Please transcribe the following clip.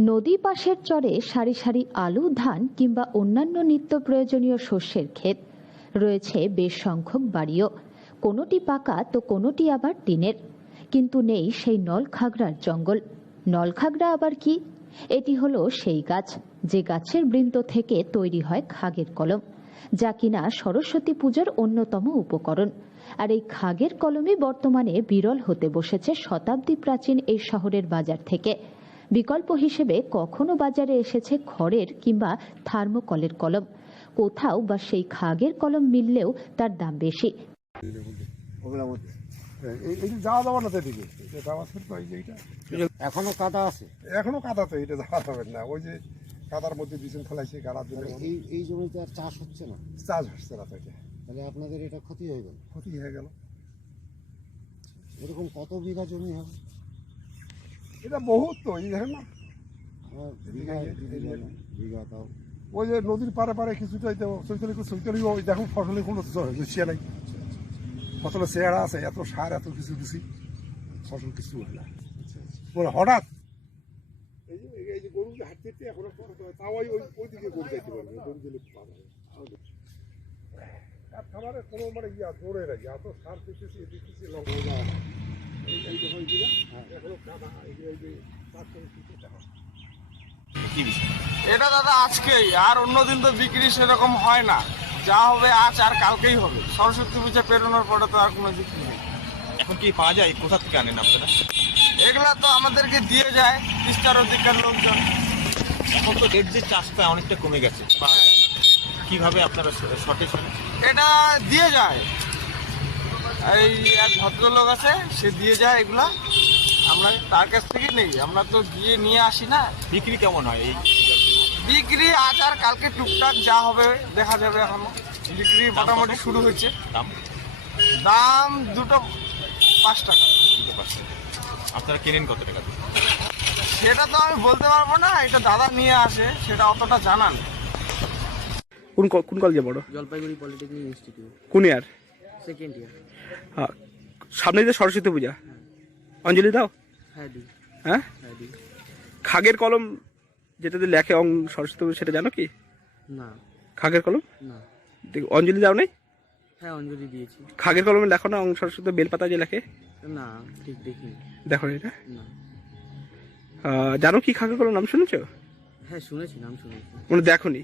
নদী পাশের চরে সারি সারি আলু, ধান কিংবা অন্যান্য নিত্য প্রয়োজনীয় শস্যের ক্ষেত। রয়েছে বেশ সংখ্যক বাড়িও। কোনোটি পাকা, তো কোনোটি আবার টিনের। কিন্তু নেই সেই নলখাগড়ার জঙ্গল। নলখাগড়া আবার কি? এটি হলো সেই গাছ। যে গাছের বৃন্ত থেকে তৈরি হয় খাগের কলম, যা কিনা সরস্বতী পুজোর অন্যতম উপকরণ। আর এই খাগের কলমই বর্তমানে বিরল হতে বসেছে শতাব্দী প্রাচীন এই শহরের বাজার থেকে। বিকল্প হিসেবে কখনো বাজারে এসেছে খড়ের কিংবা থার্মোকলের কলম। কোথাও বা সেই খাগের কলম মিললেও তার দাম বেশি। যাওয়া না এখনও কাদা আছে? এখনও কাদা তো এটা যাওয়া যাবে না। ওই যে কাদার মধ্যে ফেলাইছে জন্য। এই এই জমিতে আর চাষ হচ্ছে না? চাষ হচ্ছে না তো তাহলে আপনাদের এটা ক্ষতি হয়ে গেল? ক্ষতি হয়ে গেল। এরকম কত বিঘা জমি হবে? এটা বহুত তো এই দেখেন না? তাও। ওই যে নদীর পারে পারে কিছুটা চৈতলি চৈতলি ওই দেখো ফসলের কোনো লুচিয়ে নাই? ফসলের চেহারা আছে এত সার এত কিছু দিছি ফসল কিছু হয় না। বলে হঠাৎ এই যে গরু হাঁটতে হাঁটতে এখন তাও ওই দিকে গরু যাইতে পারবে গরু দিলে খাবারের কোনো মানে ইয়া জোরে রাখি এত সার দিতেছি দিতেছি লঙ্কা এটা দাদা আজকেই আর অন্যদিন তো বিক্রি সেরকম হয় না। যা হবে আজ আর কালকেই হবে। সরস্বতী পূজা পেরোনোর পরে তো আর কোনো বিক্রি নেই। এখন কি পাওয়া যায়? কোথা থেকে আনেন আপনারা? এগুলা তো আমাদেরকে দিয়ে যায় তিস্তার অধিকার লোকজন। এখন তো রেট যে চাষটা অনেকটা কমে গেছে। কীভাবে আপনারা হয় এটা দিয়ে যায়। এই এক ভদ্রলোক আছে সে দিয়ে যায় এগুলা। আমরা তার কাছ থেকে নেই। আমরা তো গিয়ে নিয়ে আসি না। বিক্রি কেমন হয় এই? বিক্রি আজ আর কালকে টুকটাক যা হবে দেখা যাবে এখনও। বিক্রি মোটামুটি শুরু হয়েছে। দাম? দাম দুটো পাঁচ টাকা। দুটো পার্সেন্ট আপনারা কেনেন কত টাকা? সেটা তো আমি বলতে পারব না এটা দাদা নিয়ে আসে সেটা অতটা জানান। কোন কোন কলেজে পড়ো? Jalpaiguri polytechnic institute. কোন ইয়ার? সেকেন্ড ইয়ার সামনে যে সরস্বতী পূজা অঞ্জলি দাও? হ্যাঁ দিই। হ্যাঁ? হ্যাঁ দিই। খাগের কলম যেটাতে লেখে অং সরস্বতী পূজা সেটা জানো কি? না। খাগের কলম? না। দেখো, অঞ্জলি দাও নাই? হ্যাঁ অঞ্জলি দিয়েছি। খাগের কলমে লেখো না অং সরস্বতী বেলপাতা যে লেখে? না ঠিক দেখো না এটা। না। জানো কি খাগের কলম নাম শুনেছো? হ্যাঁ শুনেছি নাম শুনেছি। মানে দেখো নি।